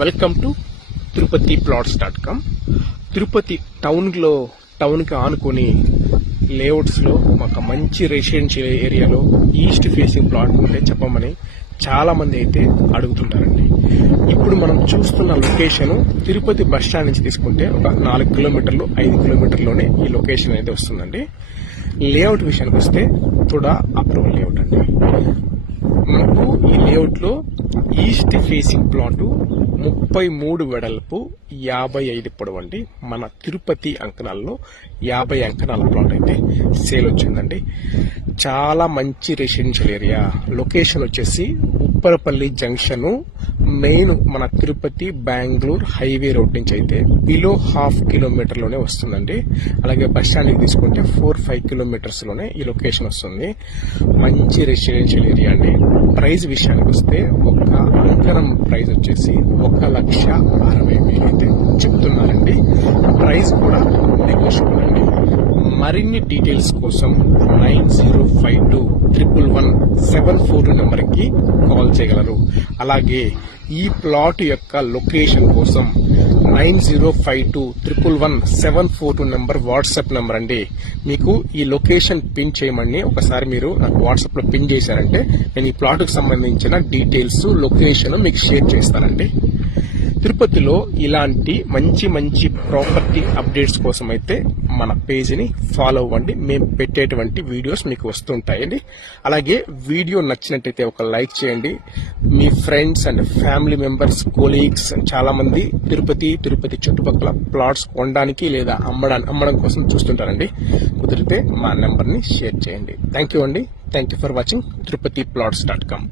Welcome to Tirupati Tirupati టౌన్కి ఆనుకొని లేఅవుట్స్లో ఒక మంచి రెసిడెన్షియల్ ఏరియాలో ఈస్ట్ ఫేసింగ్ ప్లాట్ ఉంటే చెప్పమని చాలా మంది అయితే అడుగుతుంటారండి. ఇప్పుడు మనం చూస్తున్న లొకేషన్ తిరుపతి బస్ స్టాండ్ నుంచి తీసుకుంటే ఒక 4 కిలోమీటర్లు 5 కిలోమీటర్లోనే ఈ లొకేషన్ అయితే వస్తుందండి. లేఅవుట్ విషయానికి వస్తే తుడా అప్రూవల్ లేఅవుట్ అండి. మనకు ఈ లేఅవుట్ లో ఈస్ట్ ఫేసింగ్ ప్లాట్ 33 వెడల్పు 55 పొడవు అండి. మన తిరుపతి అంకణాల్లో 50 అంకణాల ప్లాట్ అయితే సేల్ వచ్చిందండి. చాలా మంచి రెసిడెన్షియల్ ఏరియా. లొకేషన్ వచ్చేసి ఉప్పరపల్లి జంక్షన్ మెయిన్ మన తిరుపతి బెంగళూరు హైవే రోడ్ నుంచి అయితే బిలో 1/2 కిలోమీటర్లోనే వస్తుందండి. అలాగే బస్ స్టాండ్కి తీసుకుంటే 4-5 కిలోమీటర్స్ లోనే ఈ లొకేషన్ వస్తుంది. మంచి రెసిడెన్షియల్ ఏరియా అండి. ప్రైస్ విషయానికి వస్తే ఒక అంకణం ప్రైస్ వచ్చేసి 1,60,000 అయితే చెప్తున్నారండి. ప్రైస్ కూడా నెగోషియబుల్ అండి. మరిన్ని డీటెయిల్స్ కోసం 9052111742 నెంబర్కి కాల్ చేయగలరు. అలాగే ఈ ప్లాట్ యొక్క లొకేషన్ కోసం 9052111742 నెంబర్ వాట్సాప్ నెంబర్ అండి. మీకు ఈ లొకేషన్ పిన్ చేయమని ఒకసారి మీరు నాకు వాట్సాప్ లో పిన్ చేశారంటే నేను ఈ ప్లాట్ కు సంబంధించిన డీటెయిల్స్ లొకేషన్ మీకు షేర్ చేస్తానండి. తిరుపతిలో ఇలాంటి మంచి ప్రాపర్టీ అప్డేట్స్ కోసం అయితే మన పేజీని ఫాలో అవ్వండి. మేము పెట్టేటువంటి వీడియోస్ మీకు వస్తుంటాయండి. అలాగే వీడియో నచ్చినట్టయితే ఒక లైక్ చేయండి. మీ friends and family members, colleagues చాలా మంది తిరుపతి చుట్టుపక్కల ప్లాట్స్ కొనడానికి లేదా అమ్మడం కోసం చూస్తుంటారండి. కుదిరితే మా నెంబర్ని షేర్ చేయండి. థ్యాంక్ యూ అండి. Thank you for watching tirupatiplots.com.